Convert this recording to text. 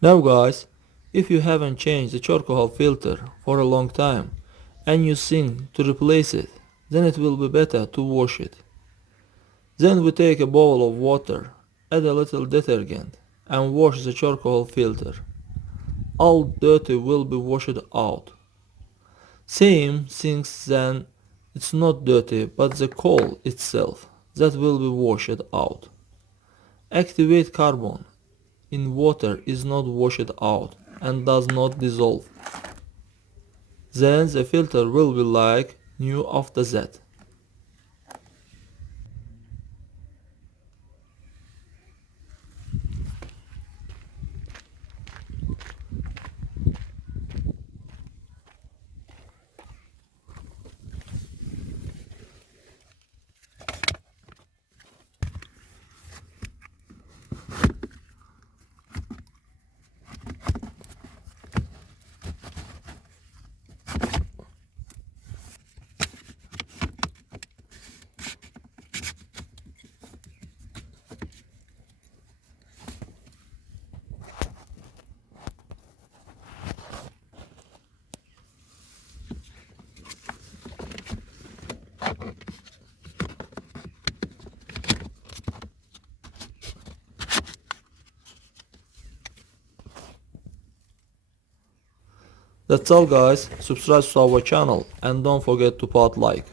Now guys, if you haven't changed the charcoal filter for a long time and you think to replace it, then it will be better to wash it. Then we take a bowl of water, add a little detergent and wash the charcoal filter. All dirty will be washed out. Same things then, it's not dirty but the coal itself that will be washed out. Activate carbon in water is not washed out and does not dissolve. Then the filter will be like new after that. That's all guys, subscribe to our channel and don't forget to put like.